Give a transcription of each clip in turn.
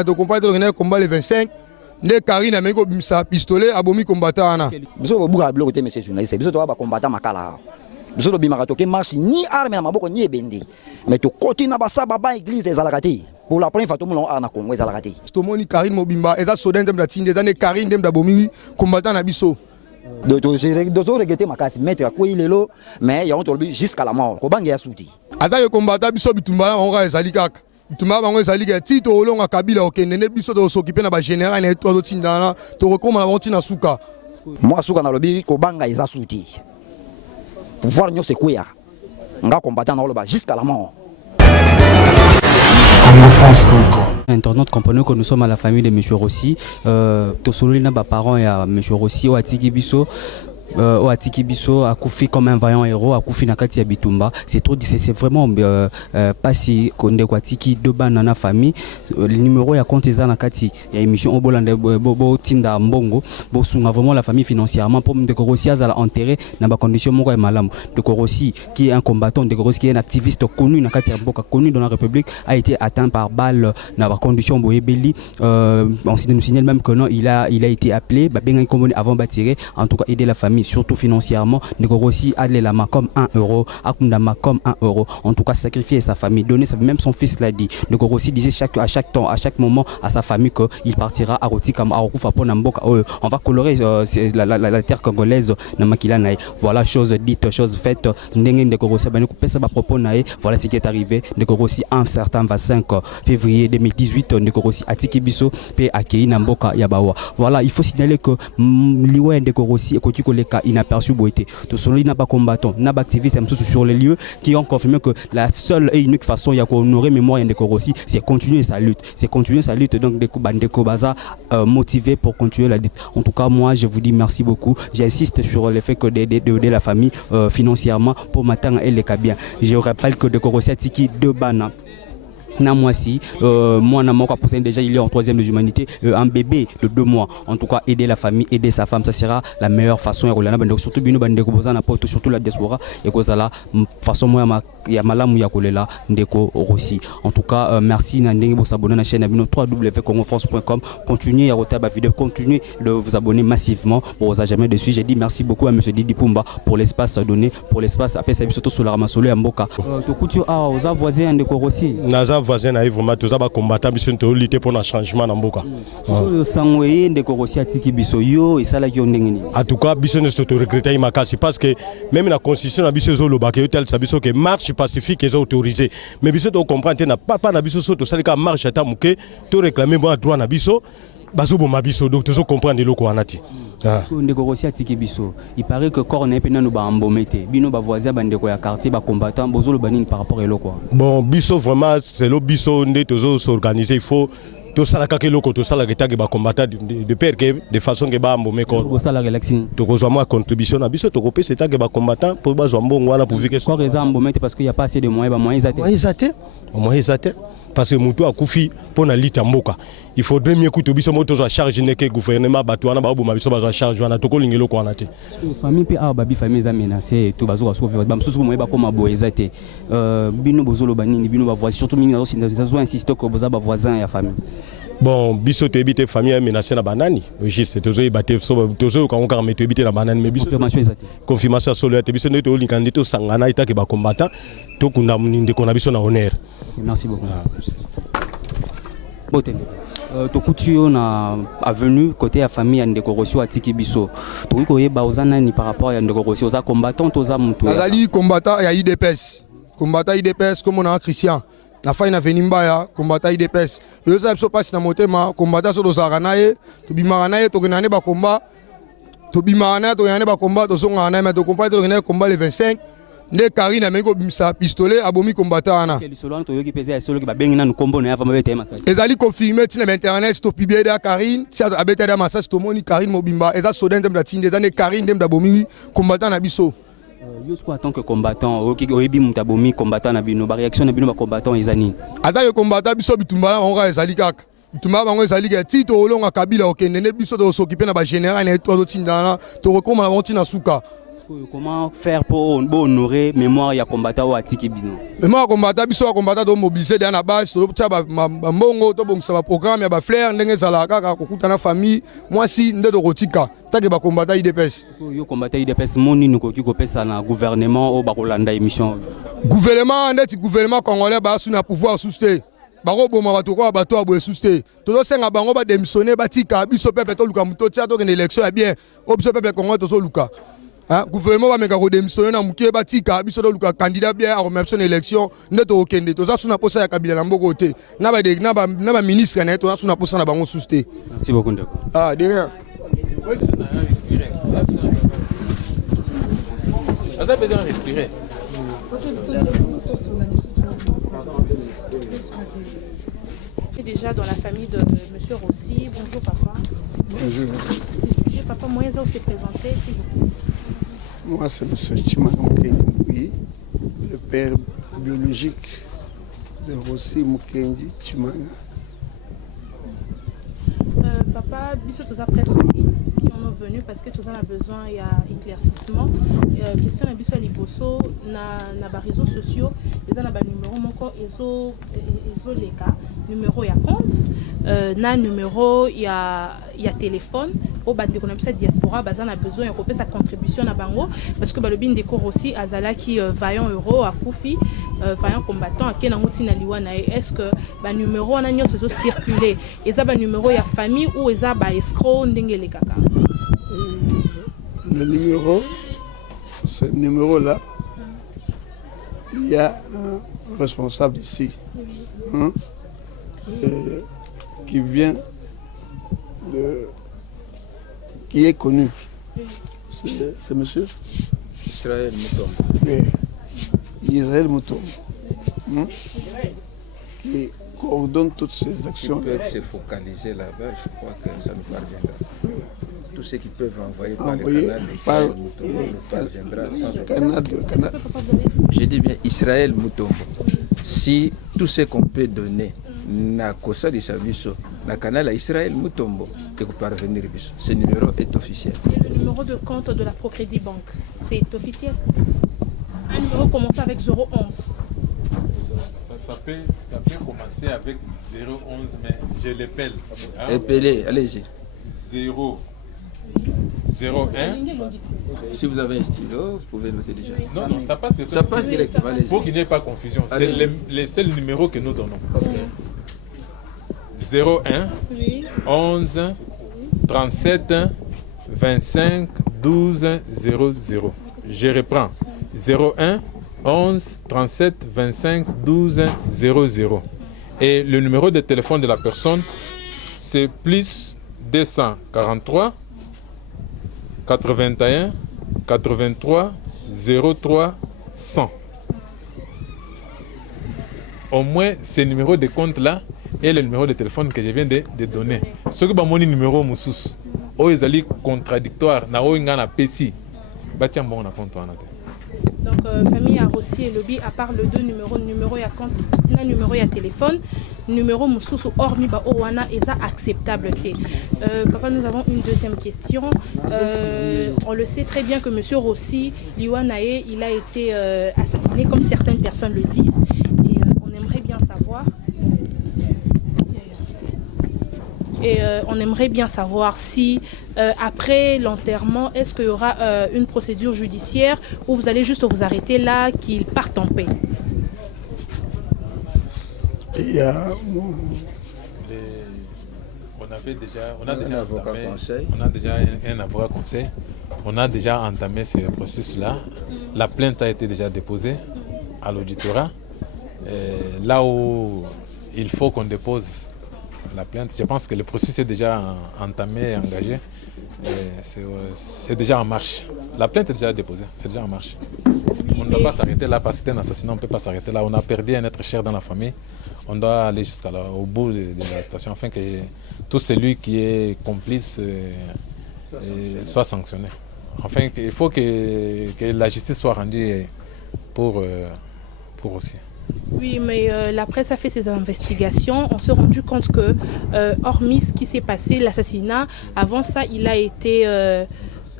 To combattre le combat le 25. Ne Karine a mis un pistolet à bomi combattant. Biso bobuka bloqué monsieur journaliste. Biso to ba combattant makala. Biso do bimaka ke marche ni arme na maboko ni ebende. Mais to continue na basa baba église des alakati. Pour la première fois tout le monde a Congo des alakati. To moni Karine mobimba et ça soden dem da tinde des Karine dem da bomi combattant na biso. Docteur regretté makasi mettre quoi il est là mais il a on jusqu'à la mort. Ko bangi asuti. Ata yo combattant biso bitumba on ga ezali kaka. Bitumba bango ezali ke tito olonga kabila okende ne biso to s'occuper na ba général na to tindana to rekoma na bontina suka. Moi suka na lobi ko banga ezasuti. Pouvoir nyo se kuya. Nga combattant na loba jusqu'à la mort. Internaute, comprenez que nous sommes à la famille de M. Rossi. Tosolo na ba parents et à M. Rossi au Atiki Biso. Atiki Biso a koufi comme un vaillant héros, a koufi na kati ya Bitumba. C'est trop, c'est vraiment pas si konde kwa tiki deux banana famille. Le numéro ya compte eza na kati ya émission Obolande bo tinda mbongo bo sunga vraiment la famille financièrement pour Ndeko Rossi azala enterré na ba condition moko ya malamu. Ndeko Rossi qui est un combattant, Ndeko Rossi qui est un activiste connu na kati ya mboka connu dans la République a été atteint par balle na ba condition boyebeli. On nous signale même que non, il a été appelé ba benga komoni avant batirer, en tout cas aider la famille surtout financièrement. Ndeko Rossi a lama comme 1 euro, Akundama comme 1 euro. En tout cas, sacrifier sa famille, donner même son fils l'a dit. Ndeko Rossi disait à chaque temps, à chaque moment à sa famille qu'il partira à Roti comme à Okufa Ponamboka. On va colorer la terre congolaise. Voilà, chose dite, chose faite. Ndeko Rossi a coupé sa propos. Voilà ce qui est arrivé. Ndeko Rossi un certain 25 février 2018. Ndeko Rossi a Tiki Biso et à Kei Namboka Yabawa. Voilà, il faut signaler que Liwe Ndeko Rossi et inaperçu boité. Tout ce n'a pas combattant, n'a pas activiste sur les lieux qui ont confirmé que la seule et unique façon de honorer mémoire de Ndeko Rossi, c'est continuer sa lutte. C'est continuer sa lutte, donc Ndeko Baza motivé pour continuer la lutte. En tout cas, moi, je vous dis merci beaucoup. J'insiste sur le fait que d'aider la famille financièrement pour m'attendre et les cas bien. Je rappelle que Ndeko Rossi a tiki 2 bananes. Moi si, moi déjà il est en 3e des humanités, un bébé de 2 mois. En tout cas aider la famille, aider sa femme, ça sera la meilleure façon. Surtout bino bande ko na poto, surtout la diaspora et que ça la façon moi ya malamu ya kolela Ndeko Rossi. En tout cas merci na ndenge bo s'abonner na chaîne bino www.congofrance.com. Continuez à regarder ma vidéo, continuez de vous abonner massivement pour ça jamais dessus. J'ai dit merci beaucoup à monsieur Didi Pumba pour l'espace donné, pour l'espace après ça surtout sur la ramasolo ya mboka. To couture a aux voisins Ndeko Rossi. Voisin na vraiment tous aba combattant biso to lutter pour un changement na mboka. Sangoye Ndeko Rossi atiki biso yo esala ki ndengeni. En tout cas biso ne se to regretter makasi parce que même la constitution na biso zo lobaka yo tel sa biso que marche pacifique est autorisée. Mais biso to comprendre na papa na biso so to salika marche ata muke to réclamer bon droit na biso bazo bo mabiso donc to comprendre loko anati. Ndeko Rossi atiki biso. Il paraît que corps na pena no ba mbomete. Bino ba voisin ba ndeko ya quartier ba combattant bozo lo banine par rapport à loko. Bon biso vraiment c'est le biso ndé tozo s'organiser il faut to sala ka loko to sala ketake ba combattant de père que de façon que ba mbomé corps. Ko sala relaxing. To ko moi contribution na biso to ko pe c'est que ba combattant pour ba zo mbongo wana pour vivre. Corps eza mbomete parce qu'il y a pas assez de moyens ba moyens zaté. Moyens zaté. Parce que Moutou a koufi pour la lutte en Moka. Il faudrait mieux que tu moto à charge que le gouvernement batouana babu ma biso à charge wana toko lingelo ko anate. Famille pe a babi famille za menacé tout bazo ko ba msusu mo ba ko maboezate. Bino bozolo banini bino ba voisin surtout mini ça zo insister que boza ba voisin ya famille. Bon, biso te habite famille menacée na banani. Juste toujours battre toujours quand on quand mettre habite na banani mais biso confirmation ezate. Confirmation solo te biso ne to linkandito sangana ita ke ba combattant to kuna mninde kona biso na honneur. Merci beaucoup. Bote. Tokutio na avenue côté ya famille ya Ndeko Rossi atiki biso. Toko yeba ozana ni par rapport ya Ndeko Rossi oza combattant toza mutu. Azali combattant ya IDPS. Combattant IDPS comme on a Christian. La fin na venimbaya combattant IDPS. Yo sa so passe na motema combattant so dozara naye to bimara naye to kenane ba combat. To bimara naye to kenane ba combat to songa naye mais to combattre to kenane combat le 25. Ne Karine a mis un pistolet à bomi combattant. Ezali confirmé sur internet to publier da Karine, si abeta da massage to moni Karine mobimba, eza soden dem da tinde da ne Karine dem da bomi combattant na biso. Yo en tant que combattant, oyebi muta bomi combattant na bino, ba réaction na bino ba combattant ezani. Ata yo combattant biso bitumba on ga ezali kaka. Bitumba bango ezali ke tito olonga kabila okende ne biso to s'occuper na ba général na to tindana to rekoma na bontina suka. Comment faire pour honorer mémoire ya combattant ou atiki bino? Mémoire combattant biso ya combattant to mobiliser dans la base to tia ba mbongo to bongisa ba programme ya ba flair ndenge zala kaka kokuta na famille moi si nde to kotika take ba combattant IDPS. Yo combattant IDPS moni nikoki kopesa na gouvernement o ba kolanda émission. Gouvernement ndeti gouvernement congolais ba sous na pouvoir souster. Bako boma bato ko bato aboye souster. Toto senga bango ba démissionner batika biso pepe to luka muto tia to ke élection ya bien. O biso pepe Congo to so luka. Hein, gouvernement va mettre démissionner na muké batika biso do luka candidat bien à remettre son élection ndeto okende to za suna posa ya kabila na mboko te na ba ministre na to za suna posa na bango souster. Merci beaucoup ndeko. Ah de rien. Ça a besoin de respirer. Déjà dans la famille de Monsieur Rossi. Bonjour papa. Bonjour. Papa, moi, vous s'est présenté, s'il vous plaît. Moi, c'est M. Chimanga Mukendi, le père biologique de Rossi Mukendi Chimanga. Papa, biso tous après si on est venu parce que tous on a besoin il y a éclaircissement. Question na biso liboso na ba réseaux sociaux, les na ba numéro moko ezo leka, numéro ya compte, na numéro ya téléphone au bande de bisa diaspora bazan a besoin ya kopesa contribution na bango parce que ba le bin décor aussi azala qui vaillant euro a Koufi vaillant combattant à Kena Moutina Liwana. Est-ce que ba numéro na nyo se circuler et ça ba numéro ya famille ou eza ba escroc ndengele kaka? Le numéro, ce numéro-là, il y a un responsable ici hein, qui vient qui est connu. C'est monsieur Israël Moutombo. Israël Moutombo. Hein, qui coordonne toutes ces actions. Ils peuvent se focaliser là-bas, je crois que ça nous parviendra. Tous ceux qui peuvent envoyer par le canal d'Israël Moutombo nous parviendra sans aucun. Je dis bien Israël Moutombo. Si tout ce qu'on peut donner na kosa de Sabiso, na canal à Israël Moutombo, et que parvenir biso. Ce numéro est officiel. Et le numéro de compte de la Procrédit Bank, c'est officiel? Un numéro commence avec 011. Ça peut commencer avec 011, mais je l'appelle. Hein? Appelez, allez-y. 0 01. Si vous avez un stylo, vous pouvez noter déjà. Non, ça passe. Ça passe directement. Il faut qu'il n'y ait pas confusion. C'est les seuls numéros que nous donnons. Okay. 01 11 37 25 12 00. Je reprends. 01 11 37 25 12 00. Et le numéro de téléphone de la personne, c'est plus 243 81 83 03 100. Au moins, ce numéro de compte-là est le numéro de téléphone que je viens de donner. Ce que mon numéro Moussous, ils allaient contradictoire, na na PC, bâtir bon compte. Donc, famille a Rossi et Lobby, à part le deux numéros, numéro ya compte, na numéro ya téléphone, numéro Moussous hormis ba Owana et ça acceptable. Papa, nous avons une deuxième question. On le sait très bien que Monsieur Rossi, Liwanae, il a été assassiné comme certaines personnes le disent. Et on aimerait bien savoir. Et on aimerait bien savoir si, après l'enterrement, est-ce qu'il y aura une procédure judiciaire ou vous allez juste vous arrêter là, qu'il parte en paix? Il y a... On a déjà un avocat conseil. On a déjà entamé ce processus-là. La plainte a été déjà déposée à l'auditorat. Là où il faut qu'on dépose la plainte, je pense que le processus est déjà entamé et engagé. C'est déjà en marche. La plainte est déjà déposée, c'est déjà en marche. On ne doit pas s'arrêter là parce que c'est un assassinat, on ne peut pas s'arrêter là. On a perdu un être cher dans la famille. On doit aller jusqu'au bout de la situation afin que tout celui qui est complice soit sanctionné. Enfin, il faut que la justice soit rendue pour aussi. Oui, mais la presse a fait ses investigations. On s'est rendu compte que, hormis ce qui s'est passé, l'assassinat, avant ça, il a été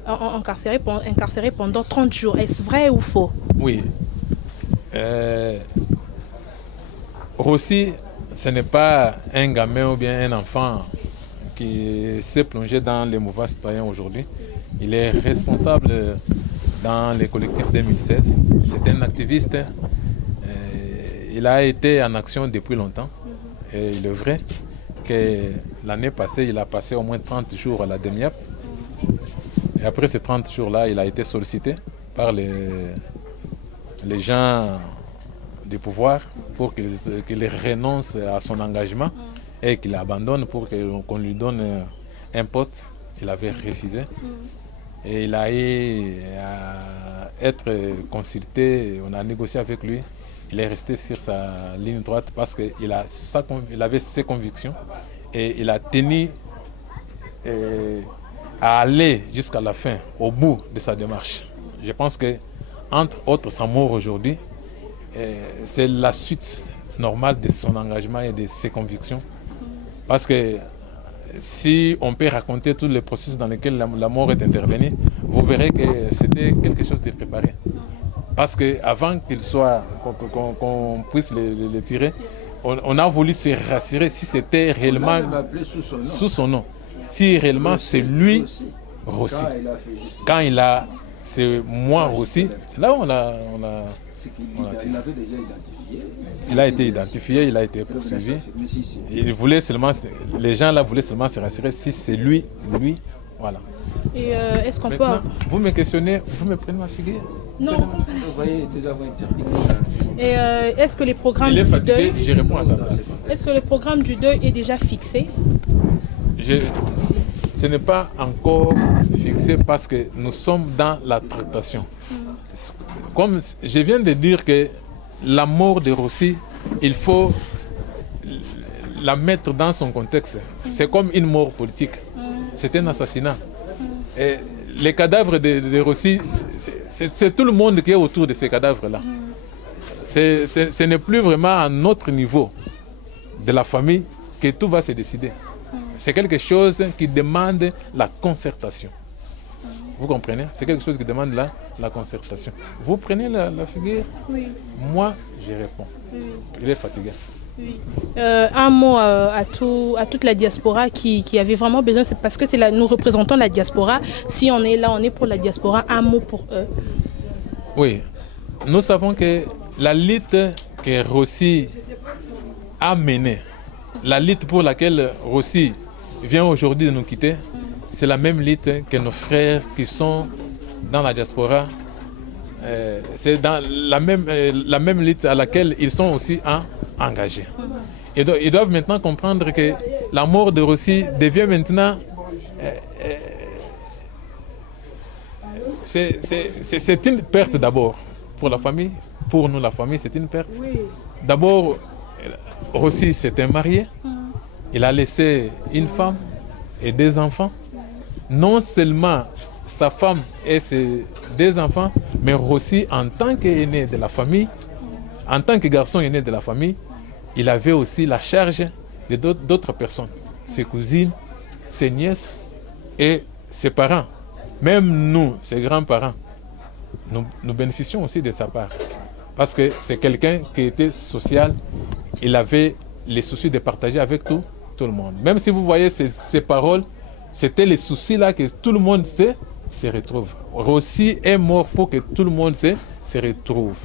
incarcéré pendant 30 jours. Est-ce vrai ou faux? Oui. Rossi, ce n'est pas un gamin ou bien un enfant qui s'est plongé dans les mouvements citoyens aujourd'hui. Il est responsable dans les collectifs 2016. C'est un activiste. Il a été en action depuis longtemps. Et il est vrai que l'année passée, il a passé au moins 30 jours à la DEMIAP. Et après ces 30 jours-là, il a été sollicité par les gens du pouvoir pour qu'il renonce à son engagement et qu'il abandonne pour qu'on lui donne un poste. Il avait refusé. Et il a eu à être consulté, on a négocié avec lui. Il est resté sur sa ligne droite parce qu'il avait ses convictions et il a tenu à aller jusqu'à la fin, au bout de sa démarche. Je pense que, entre autres, sa mort aujourd'hui, c'est la suite normale de son engagement et de ses convictions. Parce que si on peut raconter tous les processus dans lesquels la mort est intervenue, vous verrez que c'était quelque chose de préparé. Parce qu'avant qu'on puisse le tirer, on a voulu se rassurer si c'était réellement sous son nom. Si réellement c'est lui, Rossi. Quand il a, c'est moi Rossi, c'est là où on a il avait déjà identifié. Il a été identifié, il a été poursuivi. Il voulait seulement, les gens là voulaient seulement se rassurer si c'est lui, voilà. Et est-ce qu'on peut... Vous me questionnez, vous me prenez ma figure? Non. Vous voyez déjà vous interdit. Et est-ce que les programmes il est du fatigué, deuil... je réponds à sa place. Est-ce que le programme du deuil est déjà fixé? Ce n'est pas encore fixé parce que nous sommes dans la tractation. Comme je viens de dire que la mort de Rossi, il faut la mettre dans son contexte. C'est comme une mort politique. C'est un assassinat. Et les cadavres de Rossi, c'est tout le monde qui est autour de ces cadavres-là. Ce n'est plus vraiment à notre niveau de la famille que tout va se décider. C'est quelque chose qui demande la concertation. Vous comprenez? C'est quelque chose qui demande la concertation. Vous prenez la figure? Oui. Moi, je réponds. Oui. Il est fatigué. Oui. Un mot à toute la diaspora qui avait vraiment besoin, c'est parce que nous représentons la diaspora. Si on est là, on est pour la diaspora. Un mot pour eux. Oui. Nous savons que la lutte que Rossi a menée, la lutte pour laquelle Rossi vient aujourd'hui de nous quitter, c'est la même lutte que nos frères qui sont dans la diaspora. C'est dans la même lutte à laquelle ils sont aussi engagés. Ils doivent maintenant comprendre que la mort de Rossi devient maintenant... c'est une perte d'abord pour la famille. Pour nous, la famille, c'est une perte. D'abord, Rossi s'était marié. Il a laissé une femme et 2 enfants. Non seulement sa femme et ses 2 enfants, mais Rossi, en tant qu'aîné de la famille, en tant que garçon aîné de la famille, il avait aussi la charge de d'autres personnes, ses cousines, ses nièces et ses parents. Même nous, ses grands-parents, nous bénéficions aussi de sa part. Parce que c'est quelqu'un qui était social, il avait les soucis de partager avec tout le monde. Même si vous voyez ces paroles, c'était les soucis là que tout le monde se retrouve. Rossi est mort pour que tout le monde se retrouve.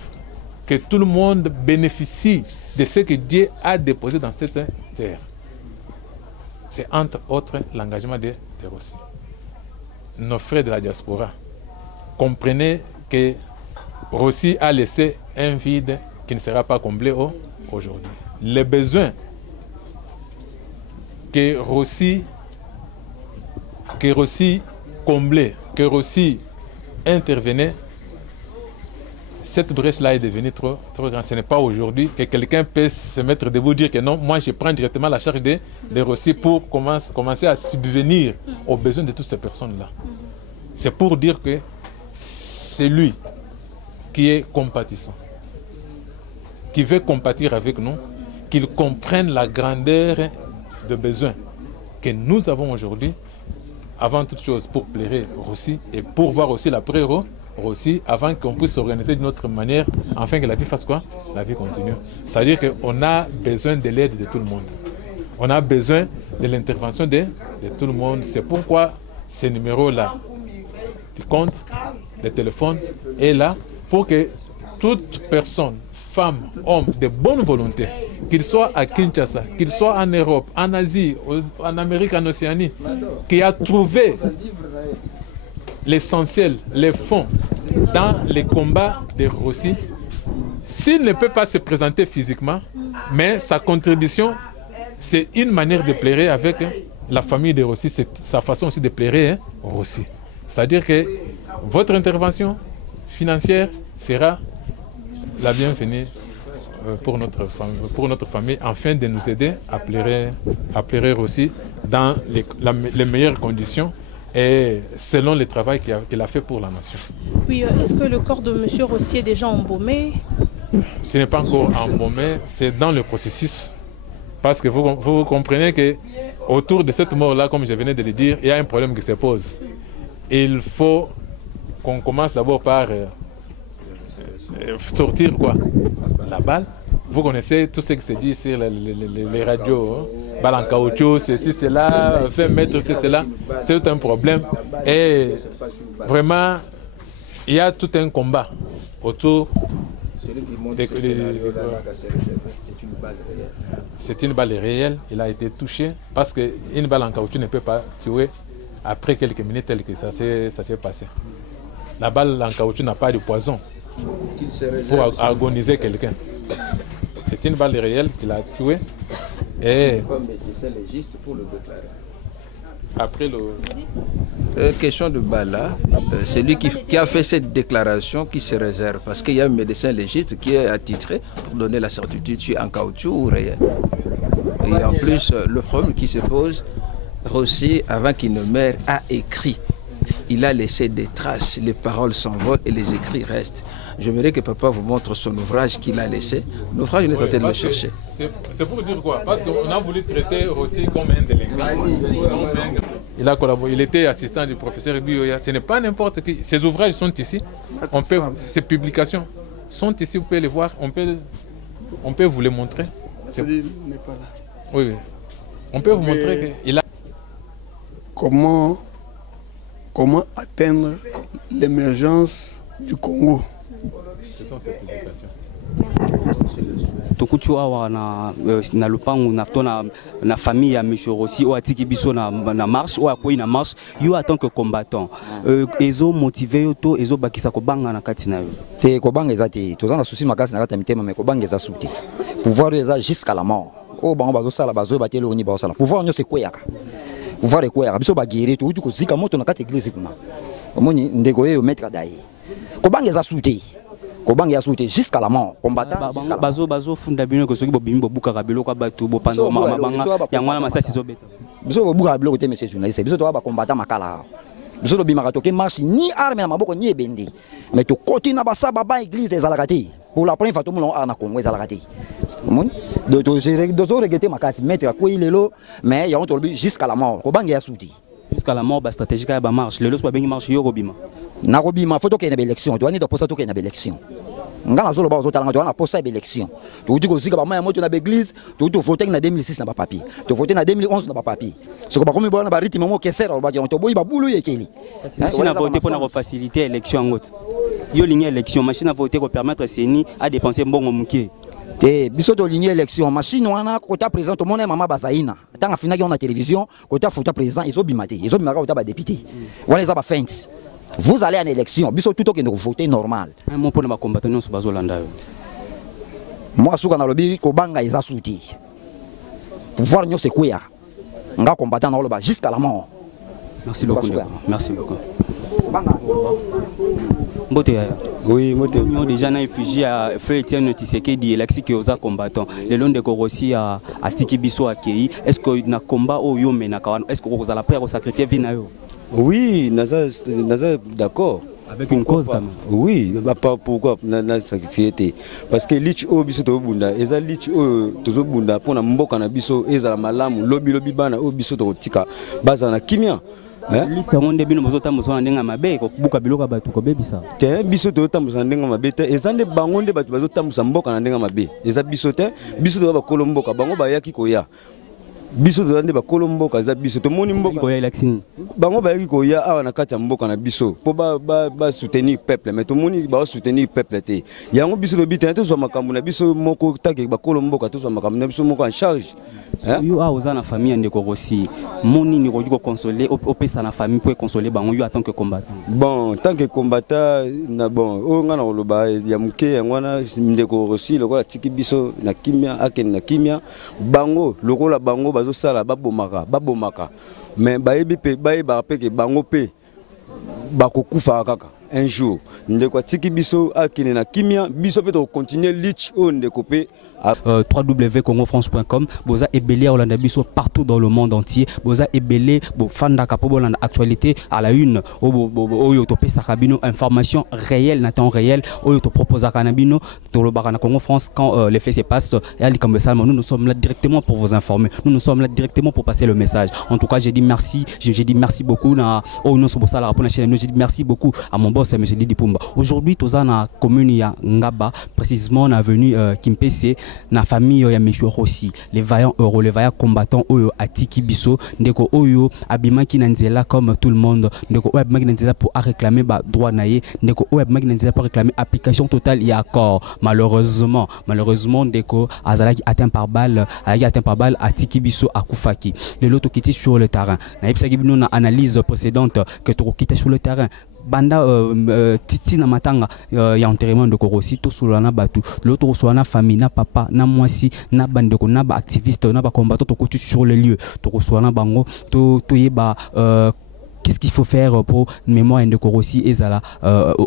Que tout le monde bénéficie de ce que Dieu a déposé dans cette terre. C'est entre autres l'engagement de Rossi. Nos frères de la diaspora, comprenez que Rossi a laissé un vide qui ne sera pas comblé aujourd'hui. Les besoins que Rossi comblait, que Rossi intervenait, cette brèche-là est devenue trop grande. Ce n'est pas aujourd'hui que quelqu'un peut se mettre debout et dire que non, moi je prends directement la charge de Rossi pour commencer à subvenir aux besoins de toutes ces personnes-là. C'est pour dire que c'est lui qui est compatissant, qui veut compatir avec nous, qu'il comprenne la grandeur de besoins que nous avons aujourd'hui avant toute chose pour plaire Rossi et pour voir aussi l'après-Rossi avant qu'on puisse s'organiser d'une autre manière, afin que la vie fasse quoi? La vie continue. C'est-à-dire qu'on a besoin de l'aide de tout le monde. On a besoin de l'intervention de tout le monde. C'est pourquoi ce numéro-là, du compte, le téléphone, est là pour que toute personne, femme, homme, de bonne volonté, qu'il soit à Kinshasa, qu'il soit en Europe, en Asie, en Amérique, en Océanie, qui a trouvé l'essentiel, les fonds dans les combats de Rossi, s'il ne peut pas se présenter physiquement, mais sa contribution, c'est une manière de plaire avec la famille de Rossi, c'est sa façon aussi de plaire Rossi. C'est-à-dire que votre intervention financière sera la bienvenue pour notre famille, afin de nous aider à plaire Rossi dans les meilleures conditions et selon le travail qu'il a fait pour la nation. Oui, est-ce que le corps de M. Rossi est déjà embaumé? Ce n'est pas encore embaumé, c'est dans le processus. Parce que vous comprenez qu'autour de cette mort-là, comme je venais de le dire, il y a un problème qui se pose. Il faut qu'on commence d'abord par sortir quoi? La balle. Vous connaissez tout ce qui se dit sur les radios. Hein? Balle en caoutchouc, ceci, cela, 20 mètres, c'est cela. C'est tout un problème. Et vraiment, il y a tout un combat autour. C'est une balle réelle. Il a été touché parce qu'une balle en caoutchouc ne peut pas tuer après quelques minutes tel que ça s'est passé. La balle en caoutchouc n'a pas de poison pour agoniser quelqu'un. C'est une balle réelle qu'il a tué et pour le déclarer. Après Question de balle là, c'est lui qui a fait cette déclaration qui se réserve parce qu'il y a un médecin légiste qui est attitré pour donner la certitude sur un caoutchouc ou réel. Et en plus, le problème qui se pose, Rossi, avant qu'il ne meure, a écrit. Il a laissé des traces, les paroles s'envolent et les écrits restent. J'aimerais que papa vous montre son ouvrage qu'il a laissé. L'ouvrage, il est en train de le chercher. C'est pour dire quoi? Parce qu'on a voulu traiter Rossi comme un délinquant. Il a collaboré, il était assistant du professeur Bioya. Ce n'est pas n'importe qui. Ces ouvrages sont ici. Ces publications sont ici, vous pouvez les voir. On peut vous les montrer. Il n'est pas là. Oui. On peut vous montrer qu'il a... Comment atteindre l'émergence du Congo? Ce sont ces publications. Tokutu awa na lupangu na famille ya Monsieur Rossi o atiki biso na marche o akoyi na marche yo en tant que combattant ezo motivé yo to ezo bakisa ko banga na kati na yo te ko banga ezati tozana souci makasi na kata mitema mais ko banga eza souté pouvoir eza jusqu'à la mort o bango bazo sala bazo bateli oni bazo sala pouvoir nyo se kweyaka pouvoir ekweyaka biso bagere to uti ko zika moto na kati église kuna omoni ndeko yo maître dai ko banga eza souté. Kobang ya souté jusqu'à la mort combattant bazo funda bino ko soki bo bimbo buka kabelo kwa batu bo pando mabanga ya ngwana masasi zo beta biso bo buka kabelo ko te monsieur journaliste biso to ba combattant makala biso lo bimaka to ke marche ni arme na maboko ni ebende mais to continue ba sa baba église des alakati pour la première fois tout monde na Congo des alakati mon de to regretter makasi mettre ko ilelo mais ya on to jusqu'à la mort kobang ya souté jusqu'à la mort ba stratégique ya ba marche le so bengi marche yo robima na robima faut to ke na élection to ani to posa to ke na élection ngala zolo ba ozotala ngati wana posa élection to uti ko zika ba maya moto na église to voter na 2006 na ba papier to voter na 2011 na ba papier soko ba komi bona ba rythme mo kesera ba to boyi ba bulu yekeli machine à voter pour na faciliter élection ngoti yo ligne élection machine à voter ko permettre seni à dépenser mbongo mukie te biso to ligne élection machine wana kota président to mona mama bazaina tanga finaki on na télévision kota photo président iso bimate iso bimaka kota ba député wana za ba fence. Vous allez en élection, biso tout que nous voter normal. Un mot pour les combattants nous bazo landa. Moi souka na lobi ko banga eza souti. Pouvoir nyo se kuya. Nga combattant na loba jusqu'à la mort. Merci beaucoup. Merci beaucoup. Mbote oui, Mbote. Nous déjà na réfugié à Feu Etienne Tshisekedi Alexis qui osa combattant. Le long de Rossi à Tiki biso akei. Est-ce que na combat o yo menaka est-ce que vous allez prêt à sacrifier vie na yo? Oui, naza d'accord. Avec une cause quand même. Oui, pourquoi na sacrifier parce que lich o biso to bunda, eza lich o to bunda pona mboka na biso eza la malamu lobi bana o biso to tika baza na kimia. litsango bino bozotambusa na ndenga mabe ko buka biloko batu ko bebisa te biso to tambusa ndenga mabe te ezande bango nde batu bazotambusa mboka na ndenga mabe eza biso te biso to ba kolomboka bango bayaki koya biso to nde ba kolomboka za biso to moni mboka ko ya election bango bayaki koya awa na kati ya mboka na biso po ba soutenir peuple mais to moni ba soutenir peuple te yango biso to bitene to zo makambu na biso moko take ba kolomboka to zo makambu na biso moko en charge yo a oza na famille ndeko Rossi moni ni ko consoler opesa na famille pour consoler bango yo en tant que combattant bon tant que combattant na bon o ngana oloba ya muke yangwana ndeko Rossi lokola tiki biso na kimia aken na kimia bango lokola bango bazo sala babomaka mais bayebi pe bayeba pe ke bango pe bakokufa kaka un jour ndeko tiki biso akene na kimia biso pe to continuer lich o ndeko pe www.congofrance.com boza ebele Rolanda biso partout dans le monde entier boza ebele bo fanda kapo bolanda actualité à la une oyo to pesa kabino information réelle na temps réel oyo to proposa kanabino to le barana Congo France quand les faits se passent et comme ça nous sommes là directement pour vous informer nous sommes là directement pour passer le message en tout cas j'ai dit merci j'ai dit merci beaucoup na non so bossa la rapona chaîne j'ai dit merci beaucoup à mon boss monsieur Didi Pumba aujourd'hui toza na commune ya Ngaba précisément na avenue Kimpese na famille ya Monsieur Rossi les vaillants euros les vaillants combattants oyo atiki biso ndeko oyo abimaki na nzela comme tout le monde ndeko oyo abimaki na nzela pour réclamer ba droit naie ndeko oyo abimaki na nzela pour réclamer application totale et accord malheureusement ndeko azalaki atteint par balle atiki biso akufaki le loto kiti sur le terrain na ebisaki bino na analyse précédente que to quitter sur le terrain banda titi na matanga ya enterrement de Rossi to solana batu l'autre solana famille na papa na mwasi na bandeko na ba activiste na ba combattant to kotu sur le lieu to solana bango to yeba qu'est-ce qu'il faut faire pour mémoire de Rossi et Zala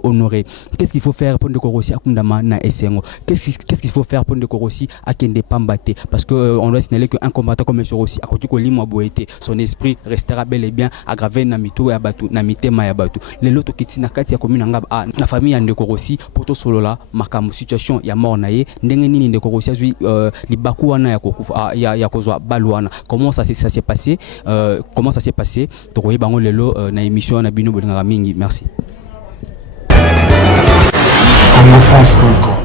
honorer? Qu'est-ce qu'il faut faire pour Ndeko Rossi Akundama na Essengo? Qu'est-ce qu'il faut faire pour Ndeko Rossi Akende Pambate? Parce que on doit signaler qu'un combattant comme M. Rossi a continué à limo boité, son esprit restera bel et bien aggravé na mito ya batu na mitema ya batu. Les loto kiti na kati ya commune ngaba na famille ya Ndeko Rossi poto solola makamu situation ya mort naye ndenge nini Ndeko Rossi azui libaku wana ya kokufa ya kozwa balwana. Comment ça s'est passé? Comment ça s'est passé? To bango lelo na émission na bino bolingaka mingi merci.